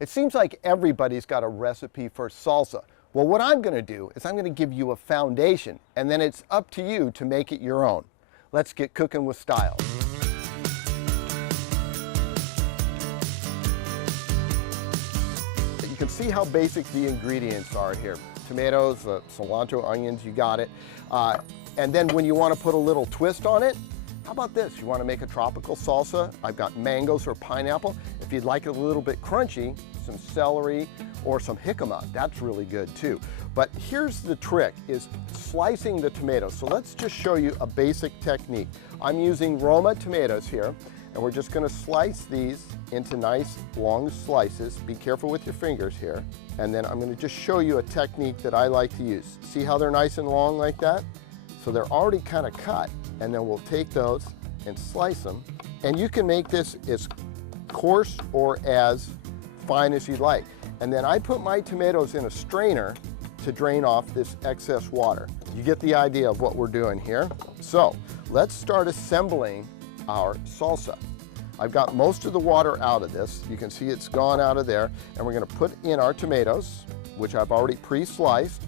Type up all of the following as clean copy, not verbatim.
It seems like everybody's got a recipe for salsa. Well, what I'm going to do is I'm going to give you a foundation, and then it's up to you to make it your own. Let's get cooking with style. You can see how basic the ingredients are here. Tomatoes, cilantro, onions, you got it. And then when you want to put a little twist on it, how about this? You want to make a tropical salsa? I've got mangoes or pineapple. If you'd like it a little bit crunchy, some celery or some jicama, that's really good too. But here's the trick, is slicing the tomatoes. So let's just show you a basic technique. I'm using Roma tomatoes here, and we're just going to slice these into nice long slices. Be careful with your fingers here. And then I'm going to just show you a technique that I like to use. See how they're nice and long like that? So they're already kind of cut. And then we'll take those and slice them. And you can make this as coarse or as fine as you'd like. And then I put my tomatoes in a strainer to drain off this excess water. You get the idea of what we're doing here. So let's start assembling our salsa. I've got most of the water out of this. You can see it's gone out of there. And we're gonna put in our tomatoes, which I've already pre-sliced.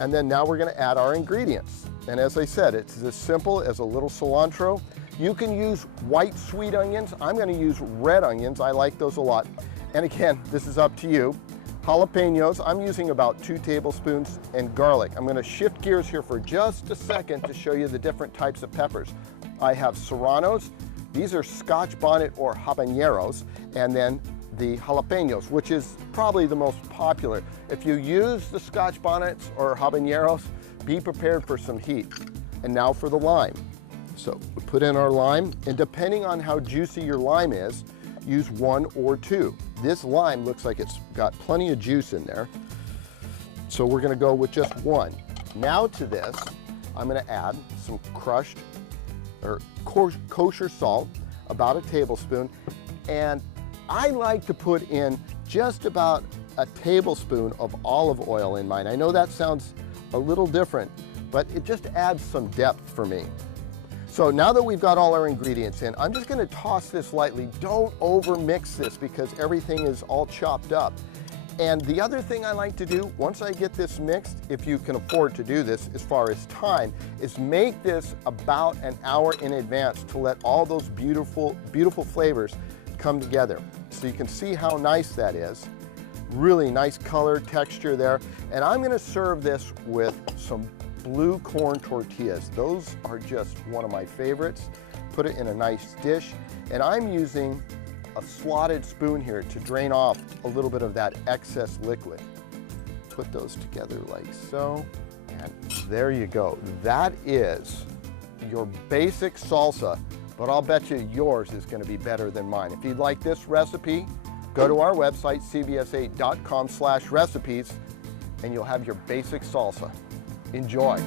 And then now we're gonna add our ingredients. And as I said, it's as simple as a little cilantro. You can use white sweet onions. I'm gonna use red onions. I like those a lot. And again, this is up to you. Jalapenos, I'm using about 2 tablespoons, and garlic. I'm gonna shift gears here for just a second to show you the different types of peppers. I have serranos. These are Scotch bonnet or habaneros, and then the jalapenos, which is probably the most popular. If you use the Scotch bonnets or habaneros, be prepared for some heat. And now for the lime. So we put in our lime, and depending on how juicy your lime is, use 1 or 2. This lime looks like it's got plenty of juice in there, so we're gonna go with just 1. Now to this, I'm gonna add some crushed or kosher salt, about a tablespoon, and I like to put in just about a tablespoon of olive oil in mine. I know that sounds a little different, but it just adds some depth for me. So now that we've got all our ingredients in, I'm just gonna toss this lightly. Don't over mix this because everything is all chopped up. And the other thing I like to do, once I get this mixed, if you can afford to do this as far as time, is make this about an hour in advance to let all those beautiful, beautiful flavors come together. So you can see how nice that is. Really nice color, texture there. And I'm gonna serve this with some blue corn tortillas. Those are just one of my favorites. Put it in a nice dish. And I'm using a slotted spoon here to drain off a little bit of that excess liquid. Put those together like so. And there you go. That is your basic salsa, but I'll bet you yours is gonna be better than mine. If you'd like this recipe, go to our website, cbsa.com/recipes, and you'll have your basic salsa. Enjoy.